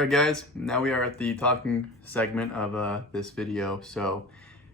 Alright guys, now we are at the talking segment of this video. So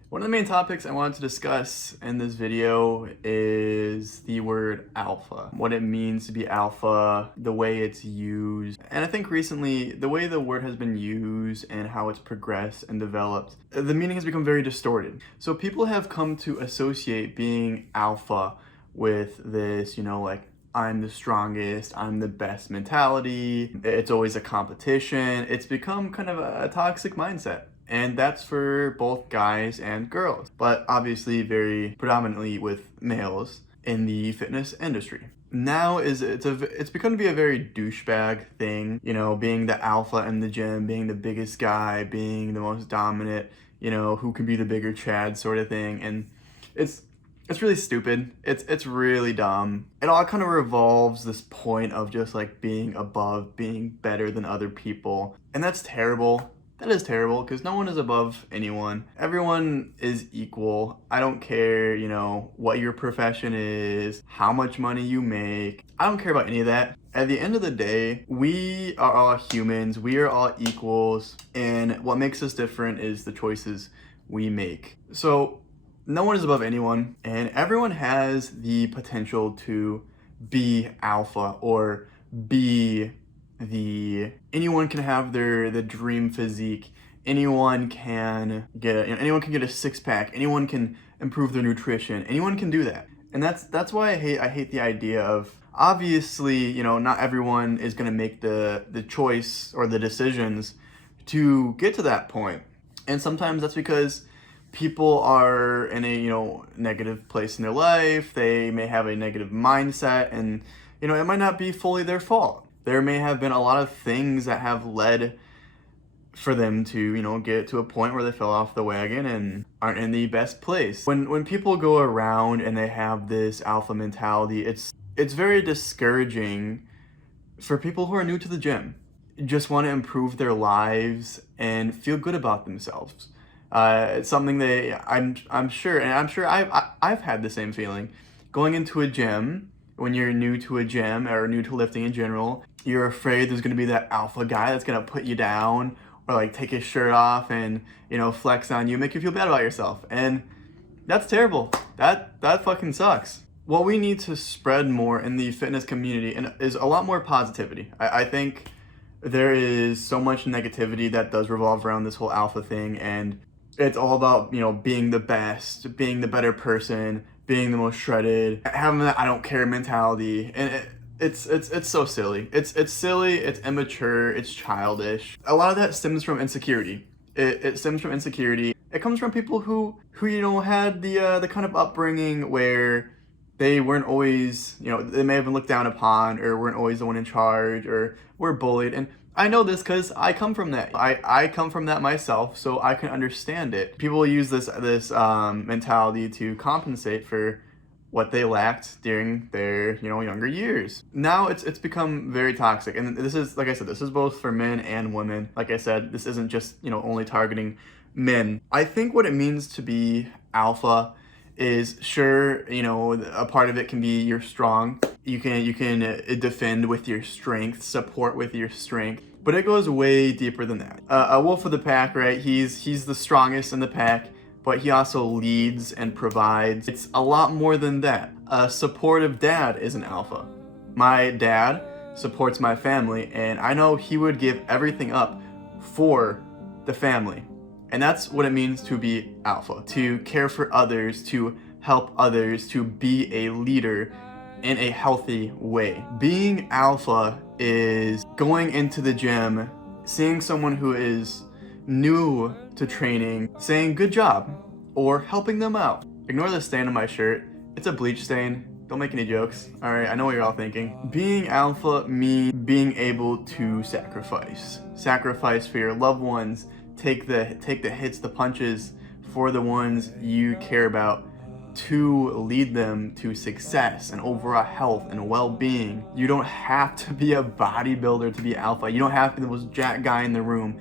one of the main topics I wanted to discuss in this video is the word alpha. What it means to be alpha, the way it's used. And I think recently, the way the word has been used and how it's progressed and developed, the meaning has become very distorted. So people have come to associate being alpha with this, like, I'm the strongest, I'm the best mentality. It's always a competition. It's become kind of a toxic mindset. And that's for both guys and girls, but obviously very predominantly with males in the fitness industry. Now it's become to be a very douchebag thing, being the alpha in the gym, being the biggest guy, being the most dominant, who can be the bigger Chad sort of thing. And it's really stupid. It's really dumb. It all kind of revolves this point of just like being above, being better than other people. And that's terrible. That is terrible because no one is above anyone. Everyone is equal. I don't care, what your profession is, how much money you make. I don't care about any of that. At the end of the day, we are all humans. We are all equals. And what makes us different is the choices we make. So no one is above anyone, and everyone has the potential to be alpha or be anyone can have the dream physique. Anyone can get a six-pack. Anyone can improve their nutrition. Anyone can do that. And that's why I hate the idea of, obviously, not everyone is going to make the choice or the decisions to get to that point. And sometimes that's because people are in a negative place in their life. They may have a negative mindset, and it might not be fully their fault. There may have been a lot of things that have led for them to get to a point where they fell off the wagon and aren't in the best place. When people go around and they have this alpha mentality, it's very discouraging for people who are new to the gym, just want to improve their lives and feel good about themselves. It's something I'm sure I've had the same feeling. Going into a gym, when you're new to a gym or new to lifting in general, you're afraid there's going to be that alpha guy that's going to put you down or like take his shirt off and, flex on you, make you feel bad about yourself. And that's terrible. That fucking sucks. What we need to spread more in the fitness community is a lot more positivity. I think there is so much negativity that does revolve around this whole alpha thing, and it's all about, being the best, being the better person, being the most shredded, having that I don't care mentality. And it's so silly. It's silly, it's immature, it's childish. A lot of that stems from insecurity. It stems from insecurity. It comes from people who had the kind of upbringing where they weren't always, they may have been looked down upon or weren't always the one in charge or were bullied. And I know this because I come from that. I come from that myself, so I can understand it. People use this mentality to compensate for what they lacked during their younger years. Now it's become very toxic, and this is, like I said, this is both for men and women. Like I said, this isn't just only targeting men. I think what it means to be alpha is, sure, a part of it can be you're strong. You can defend with your strength, support with your strength, but it goes way deeper than that. A wolf of the pack, right? He's the strongest in the pack, but he also leads and provides. It's a lot more than that. A supportive dad is an alpha. My dad supports my family, and I know he would give everything up for the family. And that's what it means to be alpha, to care for others, to help others, to be a leader in a healthy way. Being alpha is going into the gym, seeing someone who is new to training, saying good job, or helping them out. Ignore the stain on my shirt. It's a bleach stain. Don't make any jokes. All right, I know what you're all thinking. Being alpha means being able to sacrifice. Sacrifice for your loved ones. Take the hits, the punches for the ones you care about, to lead them to success and overall health and well-being. You don't have to be a bodybuilder to be alpha. You don't have to be the most jacked guy in the room.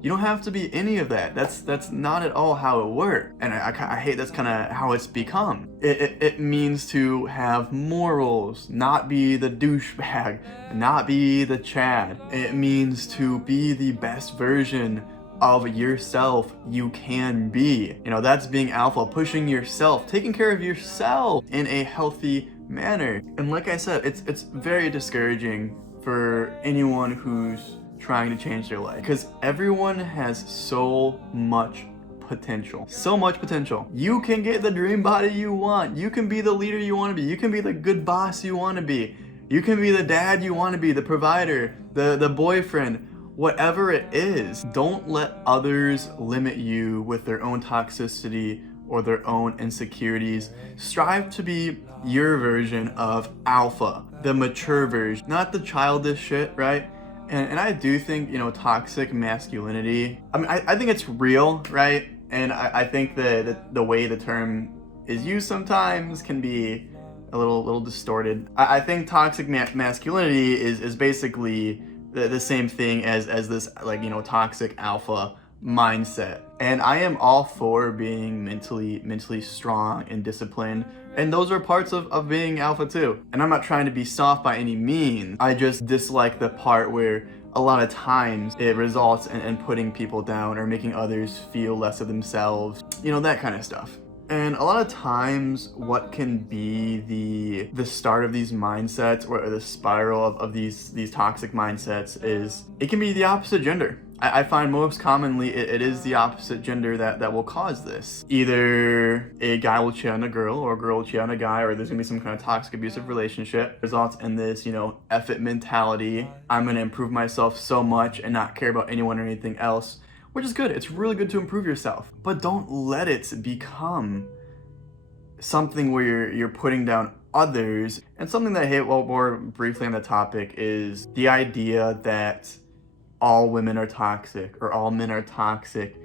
You don't have to be any of that. That's not at all how it works. And I hate that's kind of how it's become. It means to have morals, not be the douchebag, not be the Chad. It means to be the best version of yourself you can be. You know, that's being alpha, pushing yourself, taking care of yourself in a healthy manner. And like I said, it's very discouraging for anyone who's trying to change their life, because everyone has so much potential. So much potential. You can get the dream body you want. You can be the leader you want to be. You can be the good boss you want to be. You can be the dad you want to be, the provider, the boyfriend, whatever it is. Don't let others limit you with their own toxicity or their own insecurities. Strive to be your version of alpha, the mature version, not the childish shit, right? And I do think, you know, toxic masculinity, I mean, I think it's real, right? And I think that the way the term is used sometimes can be a little distorted. I think toxic masculinity is basically the same thing as this, like, you know, toxic alpha mindset. And I am all for being mentally strong and disciplined, and those are parts of being alpha too. And I'm not trying to be soft by any means. I just dislike the part where a lot of times it results in putting people down or making others feel less of themselves, you know, that kind of stuff. And a lot of times what can be the start of these mindsets, or the spiral of these toxic mindsets, is it can be the opposite gender. I find most commonly it is the opposite gender that will cause this. Either a guy will cheat on a girl, or a girl will cheat on a guy, or there's gonna be some kind of toxic abusive relationship. Results in this, you know, F it mentality. I'm gonna improve myself so much and not care about anyone or anything else, which is good. It's really good to improve yourself, but don't let it become something where you're putting down others. And something that I hate, well, more briefly on the topic, is the idea that all women are toxic or all men are toxic.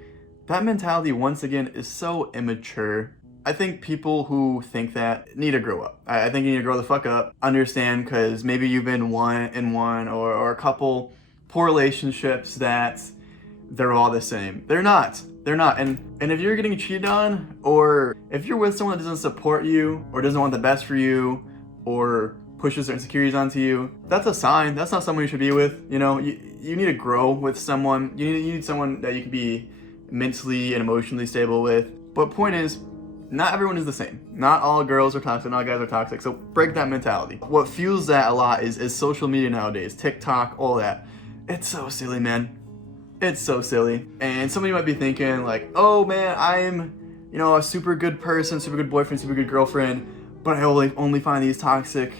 That mentality, once again, is so immature. I think people who think that need to grow up. I think you need to grow the fuck up. Understand, because maybe you've been one or a couple poor relationships that they're all the same. They're not. And if you're getting cheated on, or if you're with someone that doesn't support you or doesn't want the best for you, or pushes their insecurities onto you, that's a sign. That's not someone you should be with. You know, you need to grow with someone. You need someone that you can be mentally and emotionally stable with. But point is, not everyone is the same. Not all girls are toxic, not all guys are toxic. So break that mentality. What fuels that a lot is social media nowadays, TikTok, all that. It's so silly, man. It's so silly. And somebody might be thinking like, oh man, I'm, you know, a super good person, super good boyfriend, super good girlfriend, but I only find these toxic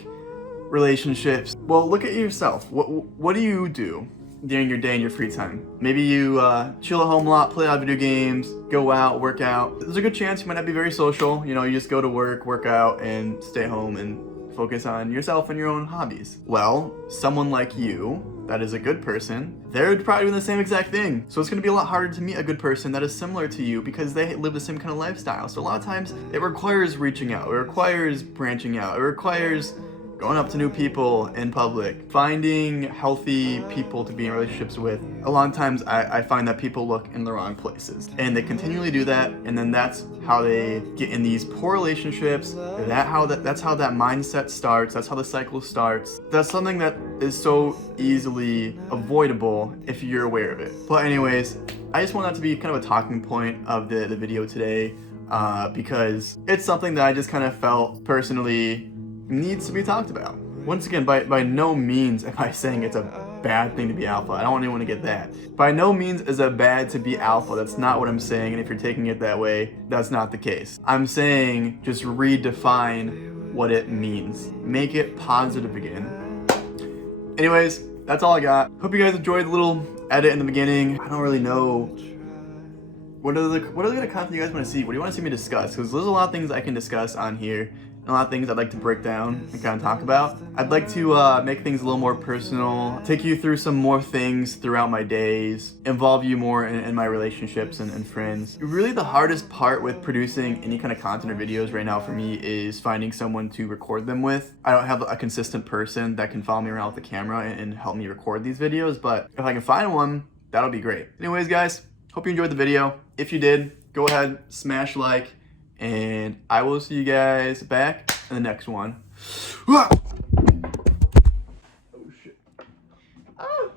relationships. Well, look at yourself. What do you do during your day and your free time? Maybe you chill at home a lot, play a lot of video games, go out, work out. There's a good chance you might not be very social. You know, you just go to work out, and stay home and focus on yourself and your own hobbies. Well, someone like you that is a good person, they're probably doing the same exact thing. So it's gonna be a lot harder to meet a good person that is similar to you, because they live the same kind of lifestyle. So a lot of times it requires reaching out, it requires branching out, it requires going up to new people in public, finding healthy people to be in relationships with. A lot of times I find that people look in the wrong places, and they continually do that, and then that's how they get in these poor relationships. That's how that mindset starts. That's how the cycle starts. That's something that is so easily avoidable if you're aware of it. But anyways, I just want that to be kind of a talking point of the video today, because it's something that I just kind of felt personally needs to be talked about. Once again, by no means am I saying it's a bad thing to be alpha. I don't want anyone to get that. By no means is it bad to be alpha. That's not what I'm saying, and if you're taking it that way, that's not the case. I'm saying just redefine what it means. Make it positive again. Anyways, that's all I got. Hope you guys enjoyed the little edit in the beginning. I don't really know what other kind of content you guys want to see. What do you want to see me discuss? Because there's a lot of things I can discuss on here, and a lot of things I'd like to break down and kind of talk about. I'd like to make things a little more personal, take you through some more things throughout my days, involve you more in my relationships and friends. Really the hardest part with producing any kind of content or videos right now for me is finding someone to record them with. I don't have a consistent person that can follow me around with the camera and help me record these videos, but if I can find one that'll be great. Anyways, guys, hope you enjoyed the video. If you did, go ahead, smash like, and I will see you guys back in the next one. Oh, shit. Ah.